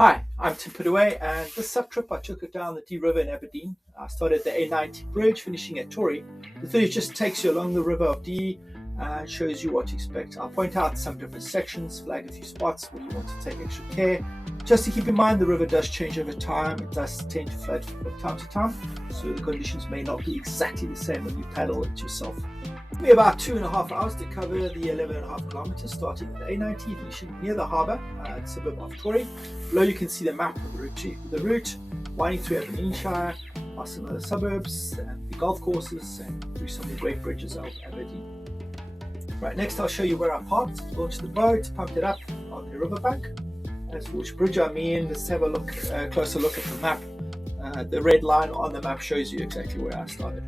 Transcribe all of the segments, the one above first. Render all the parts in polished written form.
Hi, I'm Tim Pidaway, and this sub-trip I took it down the Dee River in Aberdeen. I started at the A90 bridge, finishing at Tory. The footage just takes you along the River of Dee and shows you what to expect. I'll point out some different sections, flag a few spots where you want to take extra care. Just to keep in mind, the river does change over time. It does tend to flood from time to time, so the conditions may not be exactly the same when you paddle it yourself. It took me about 2.5 hours to cover the 11.5 kilometers, starting at the A90, finishing near the harbour, the suburb of Tory. Below you can see the map of the route, winding through Aberdeenshire, past some other suburbs, and the golf courses, and through some of the great bridges of Aberdeen. Right, next I'll show you where I parked, launched the boat, pumped it up on the riverbank. As for which bridge I mean, let's have a closer look at the map. The red line on the map shows you exactly where I started.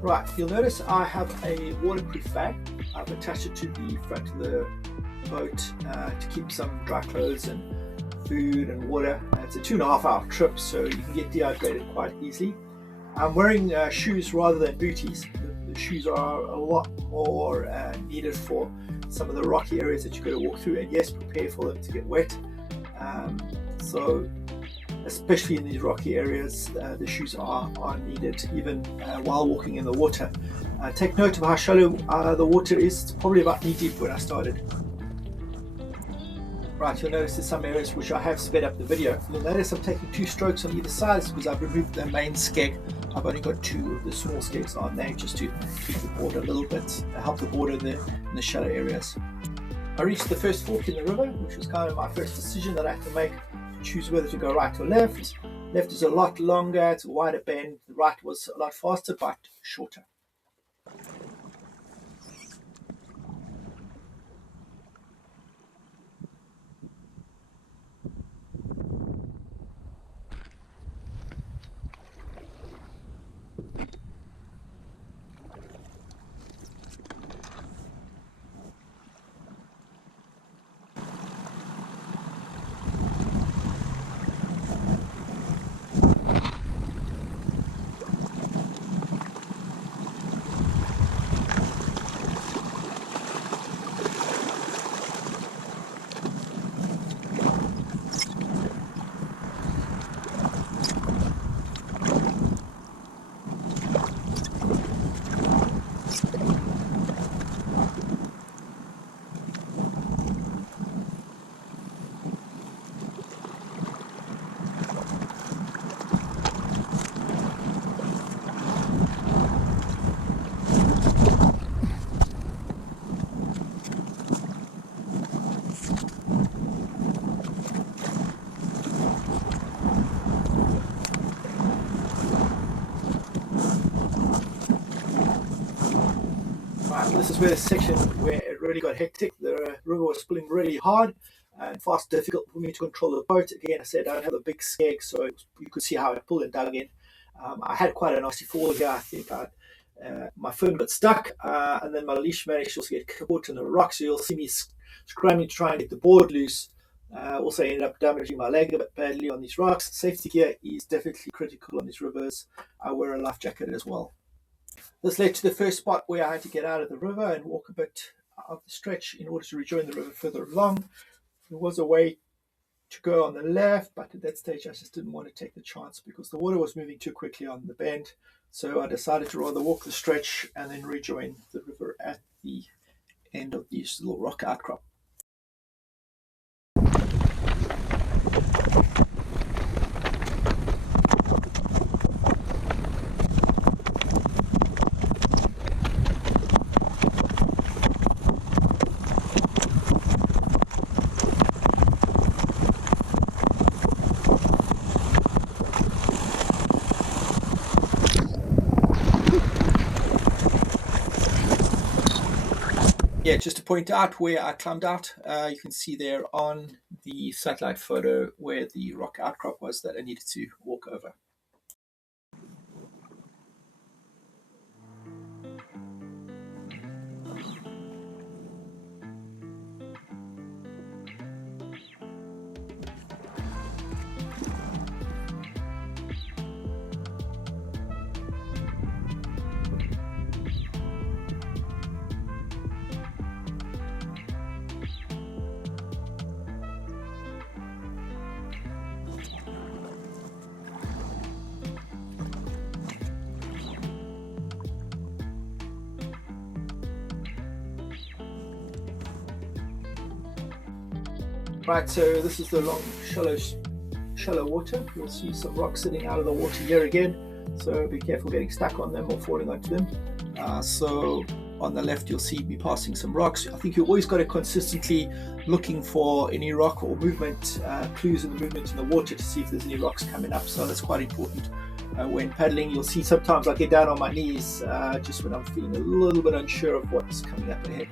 Right, you'll notice I have a waterproof bag. I've attached it to the front of the boat to keep some dry clothes and food and water. It's a 2.5 hour trip, so you can get dehydrated quite easily. I'm wearing shoes rather than booties. The shoes are a lot more needed for some of the rocky areas that you've got to walk through, and yes, prepare for them to get wet. So especially in these rocky areas, the shoes are needed even while walking in the water. Take note of how shallow the water is. It's probably about knee deep when I started. Right, you'll notice there's some areas which I have sped up the video. You'll notice I'm taking 2 strokes on either side because I've removed the main skeg. I've only got 2 of the small skegs on there just to keep the board a little bit, help the board in the shallow areas. I reached the first fork in the river, which was kind of my first decision that I had to make. Choose whether to go right or left. Left is a lot longer, it's a wider bend. The right was a lot faster but shorter. This is where the section where it really got hectic. The river was pulling really hard and fast, difficult for me to control the boat. Again, I said I don't have a big skeg, so you could see how I pulled and dug in. I had quite a nasty fall here. I think my fin got stuck, and then my leash managed to also get caught in the rock. So you'll see me scrambling to try and get the board loose. Also ended up damaging my leg a bit badly on these rocks. Safety gear is definitely critical on these rivers. I wear a life jacket as well. This led to the first spot where I had to get out of the river and walk a bit of the stretch in order to rejoin the river further along. There was a way to go on the left, but at that stage I just didn't want to take the chance because the water was moving too quickly on the bend. So I decided to rather walk the stretch and then rejoin the river at the end of this little rock outcrop. Yeah, just to point out where I climbed out, you can see there on the satellite photo where the rock outcrop was that I needed to walk over. Right, so this is the long, shallow water. You'll see some rocks sitting out of the water here again, so be careful getting stuck on them or falling onto them. So on the left you'll see me passing some rocks. I think you always got to consistently looking for any rock or movement, clues in the movement in the water to see if there's any rocks coming up, so that's quite important. When paddling, you'll see sometimes I get down on my knees just when I'm feeling a little bit unsure of what's coming up ahead.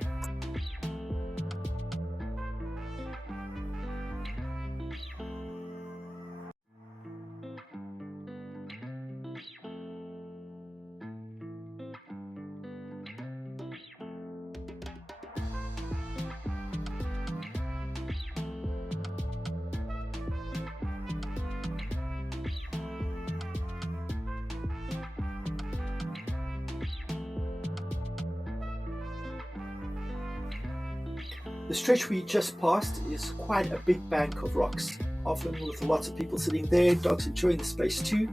The stretch we just passed is quite a big bank of rocks, often with lots of people sitting there, dogs enjoying the space too.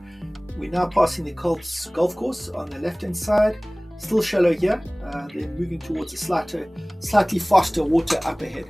We're now passing the Colts golf course on the left hand side, still shallow here, then moving towards a slightly faster water up ahead.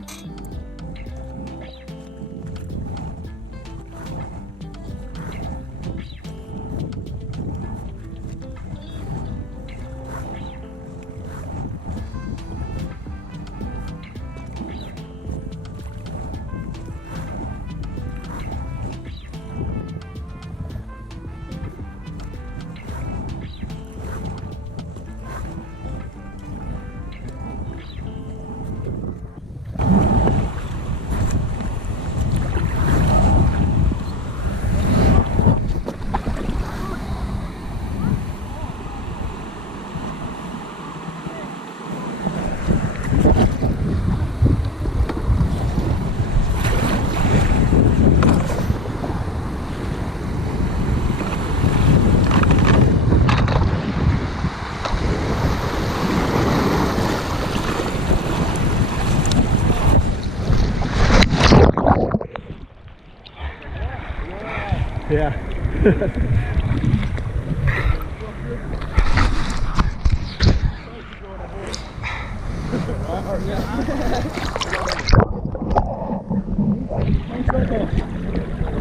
Yeah.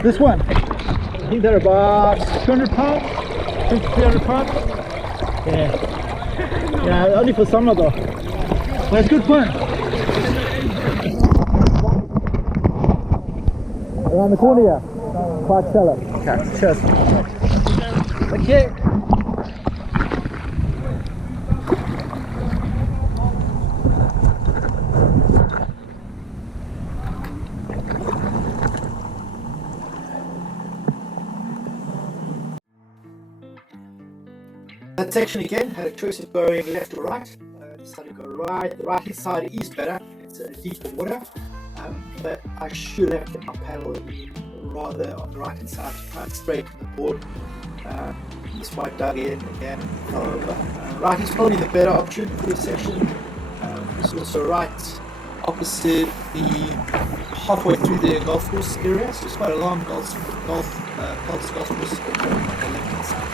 This one, I think they're about 200 pounds, 300 pounds. Yeah, only for summer though. But it's good fun. Around the corner here. Quite shallow. Okay, cheers. Okay. That section again had a choice of going left or right. Decided to go right. The right hand side is better. It's deeper water, but I should have kept my paddle rather on the right hand side to try and straighten the board. That's why I dug in again. Right is probably the better option for this section. It's also right opposite the halfway through the golf course area, so it's quite a long golf course on the left hand side.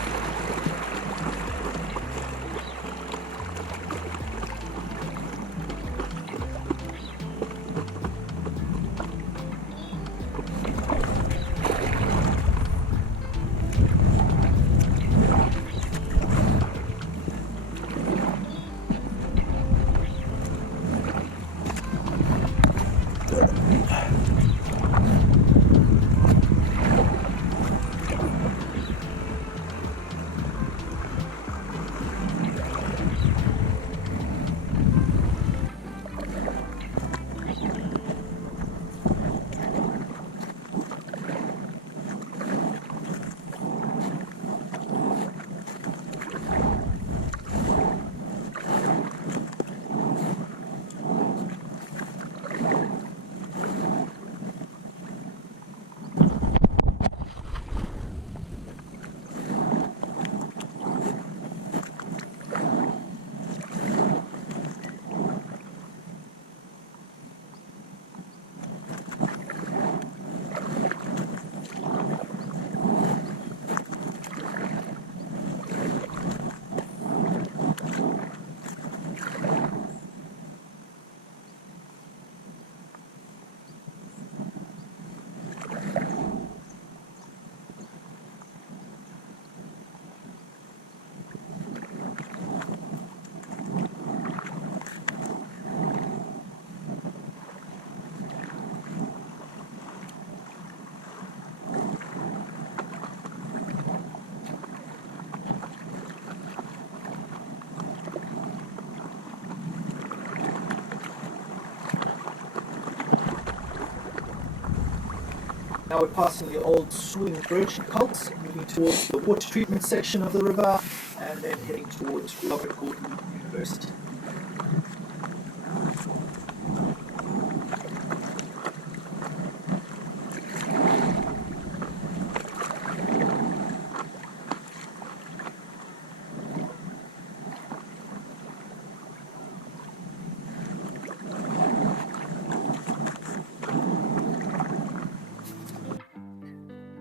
Now we're passing the old swing bridge and cults, moving towards the water treatment section of the river, and then heading towards Robert Gordon University.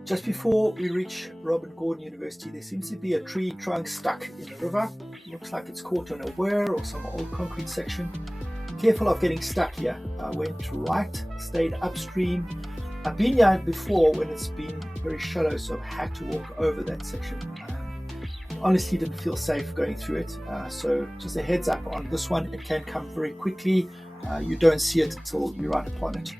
Just before we reach Robert Gordon University, there seems to be a tree trunk stuck in the river. It looks like it's caught on a weir or some old concrete section. Be careful of getting stuck here. I went right, stayed upstream. I've been here before when it's been very shallow, so I've had to walk over that section. Honestly didn't feel safe going through it, so just a heads up on this one. It can come very quickly. You don't see it until you're right upon it.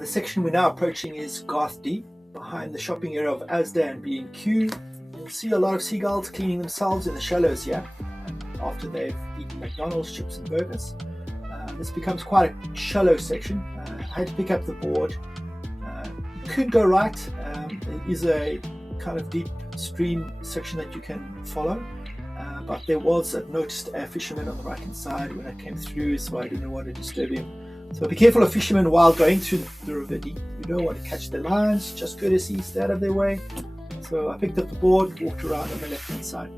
The section we're now approaching is Garthdee, behind the shopping area of Asda and B&Q. You'll see a lot of seagulls cleaning themselves in the shallows here after they've eaten McDonald's chips and burgers. This becomes quite a shallow section. I had to pick up the board. You could go right. There is a kind of deep stream section that you can follow, but there was noticed a fisherman on the right hand side when I came through, so I didn't want to disturb him. So be careful of fishermen while going through the River Dee. You don't want to catch their lines, just courtesy, stay out of their way. So I picked up the board, walked around on the left hand side.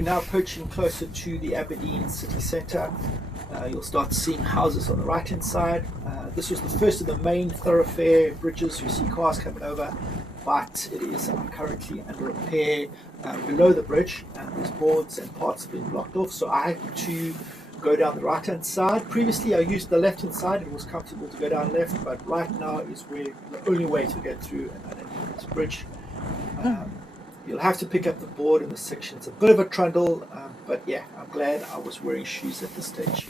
we're now approaching closer to the Aberdeen city centre. You'll start seeing houses on the right hand side. This was the first of the main thoroughfare bridges. You see cars coming over, but it is currently under repair below the bridge, and there's boards and parts have been blocked off, so I had to go down the right hand side. Previously I used the left hand side, it was comfortable to go down left, but right now is where the only way to get through and underneath this bridge. You'll have to pick up the board in this section. It's a bit of a trundle, but yeah, I'm glad I was wearing shoes at this stage.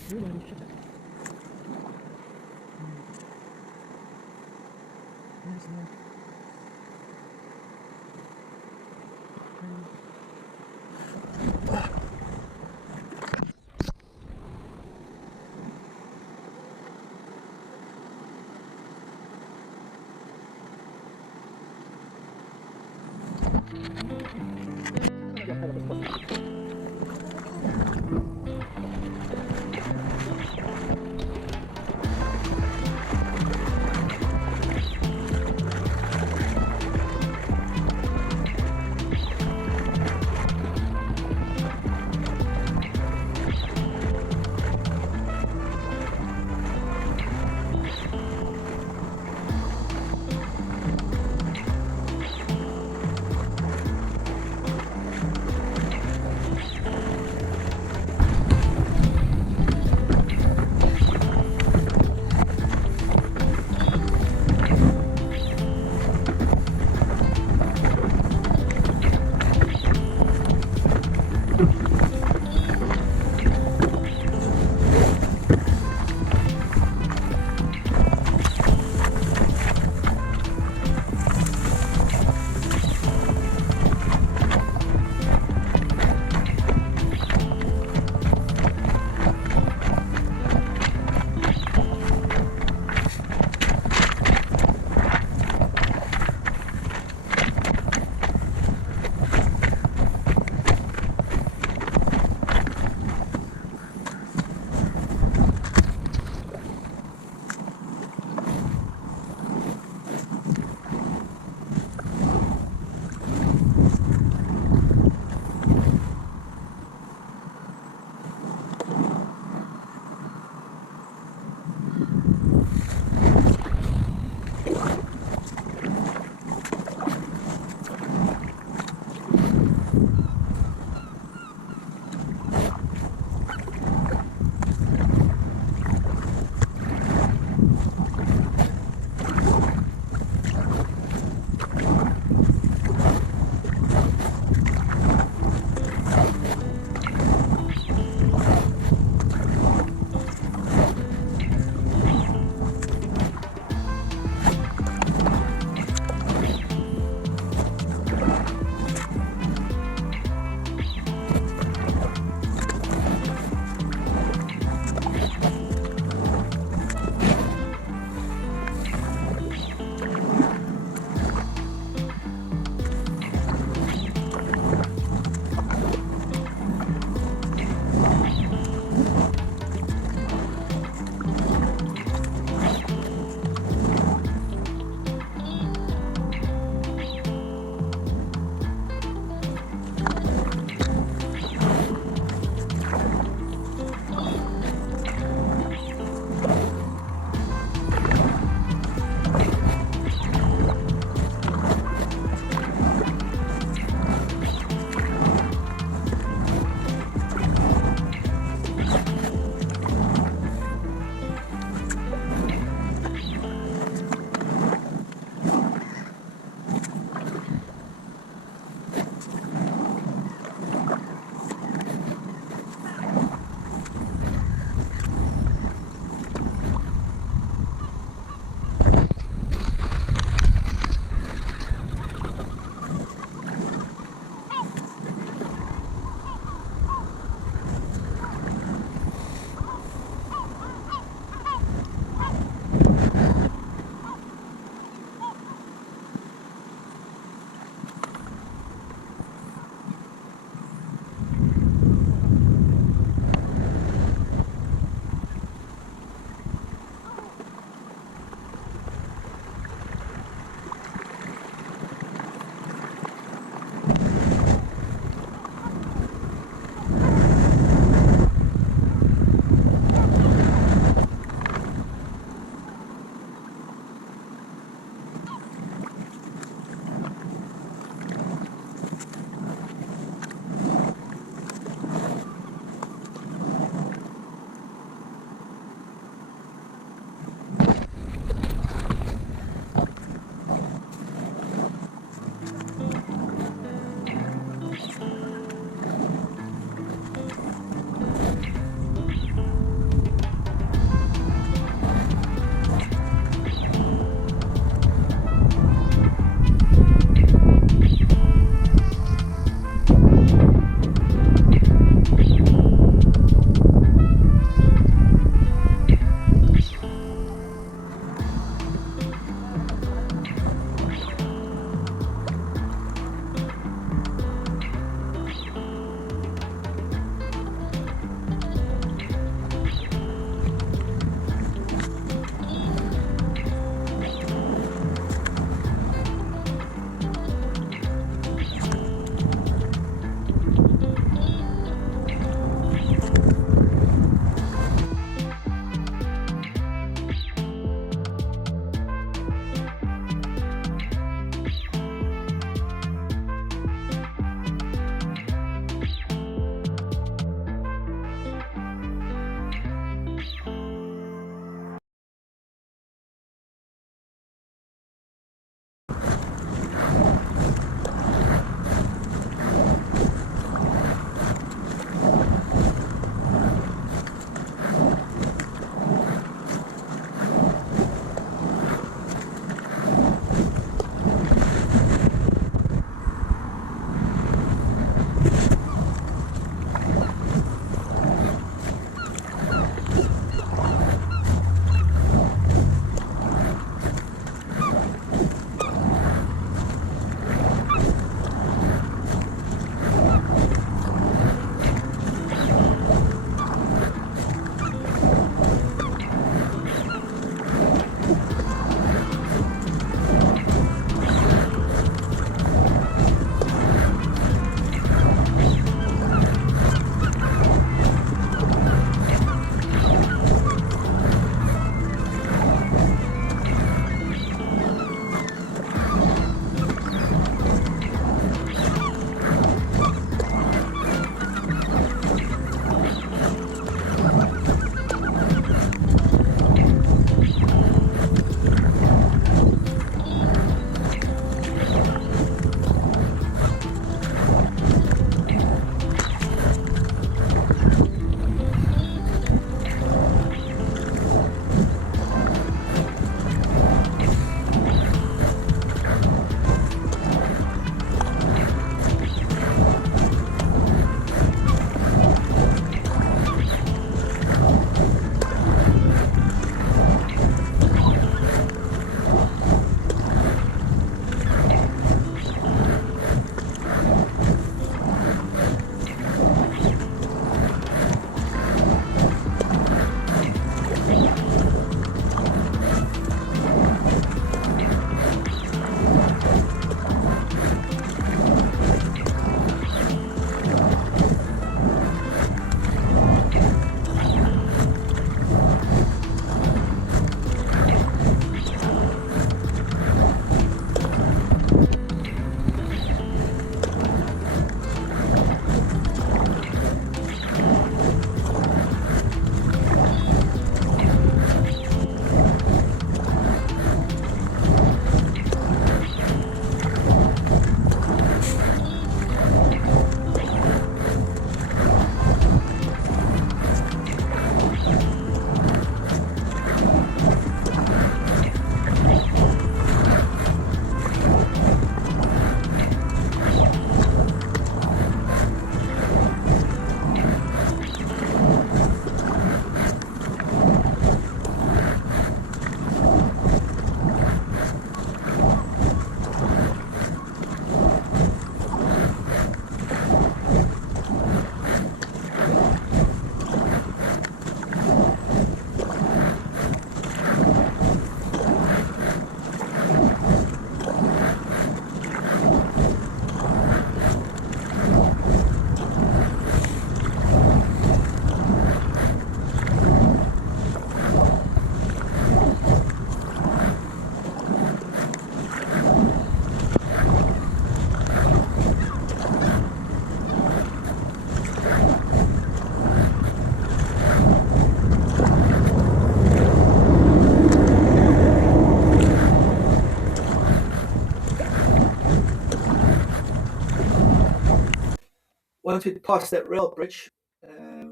once we pass that rail bridge,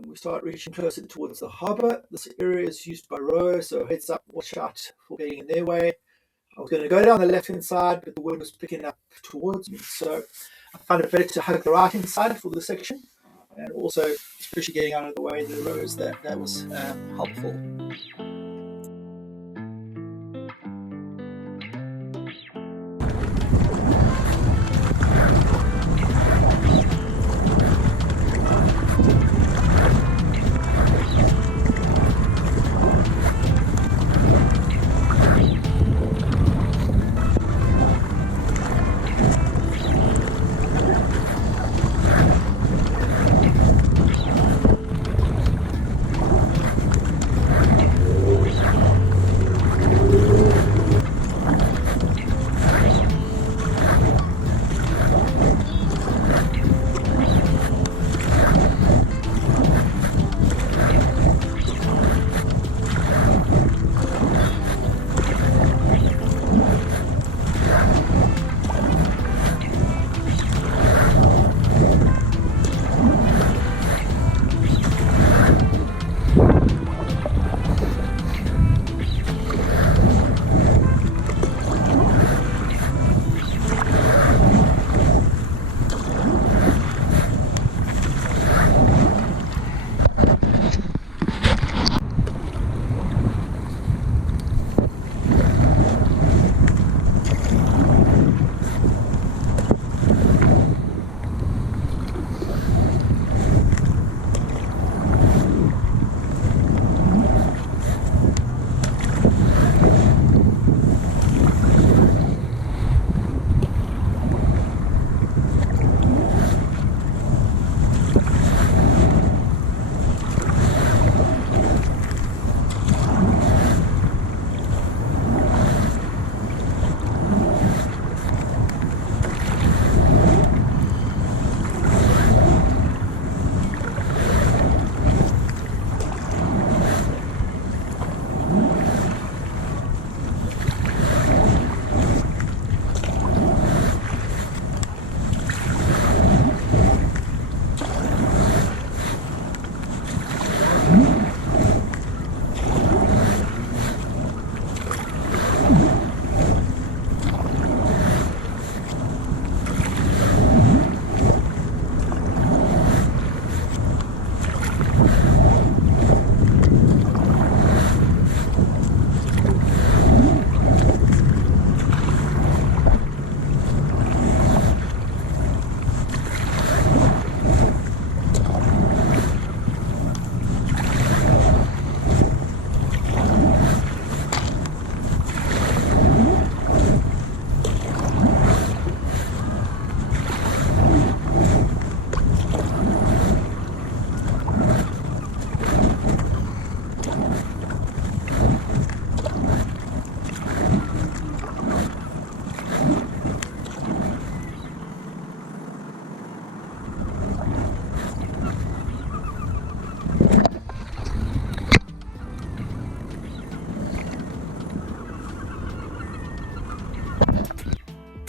we start reaching closer towards the harbour. This area is used by rowers, so heads up, watch out for getting in their way. I was going to go down the left-hand side, but the wind was picking up towards me, so I found it better to hug the right-hand side for this section, and also, especially getting out of the way of the rowers, that was helpful.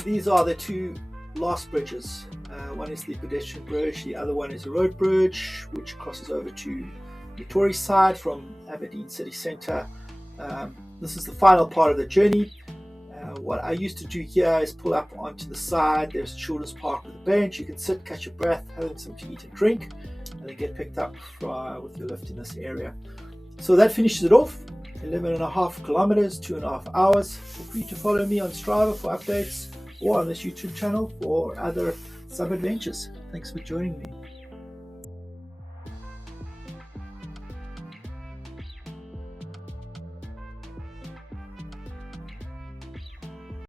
These are the two last bridges. One is the pedestrian bridge, the other one is a road bridge which crosses over to the Tory side from Aberdeen city centre. This is the final part of the journey. What I used to do here is pull up onto the side. There's a children's park with a bench. You can sit, catch your breath, having something to eat and drink, and then get picked up with your lift in this area. So that finishes it off. 11.5 kilometers, 2.5 hours. Feel free to follow me on Strava for updates or on this YouTube channel for other sub adventures. Thanks for joining me.